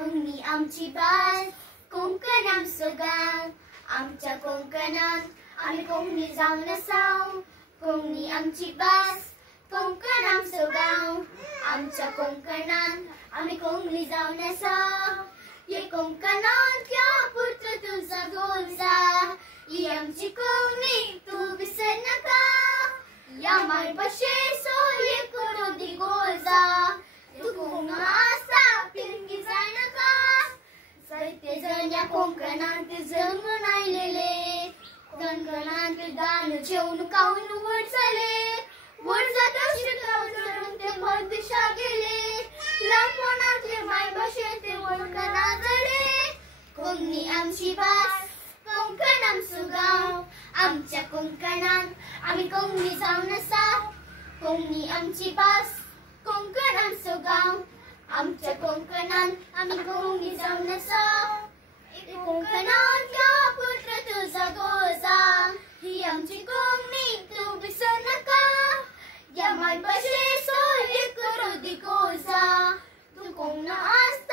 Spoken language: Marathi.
कोकणी आमची बाज कोकण आमचं गाव आमच्या कोकणात आम्ही कोकणी जाऊन असाव कोकणी आमची बाज कोकण आमचं गाव आमच्या कोकणात आम्ही कोकणी जाऊन असाव ये कोकणात क्या पुत्र तुझा गोलचा ही आमची कोकणी तू विसर नका या मायपाशी सोय करू दी गोलचा तू कोकण असा पिंकी जाय नका साहित्य जण या कोकणात जन्मून आलेले कोकणात गाणं जेवण खाऊन वर झाले वर जाता शिकावून ते परदेशा गेले लहानपणातले मायभाषे ते वळखना झाले कोकणी आमची भास कोकण आमचं गाव आमच्या कोकणात आम्ही कोकणी जाऊन असाव कोकणी आमची भास कोकण आमचं गाव आमच्या कोकणात आम्ही कोकणी जाऊन असाव कोकणातल्या पुत्र तुझा गोळचा ही आमची कोकणी तू विसर नका या मायपाशी सोय करू दी गोळचा तू कोकण असता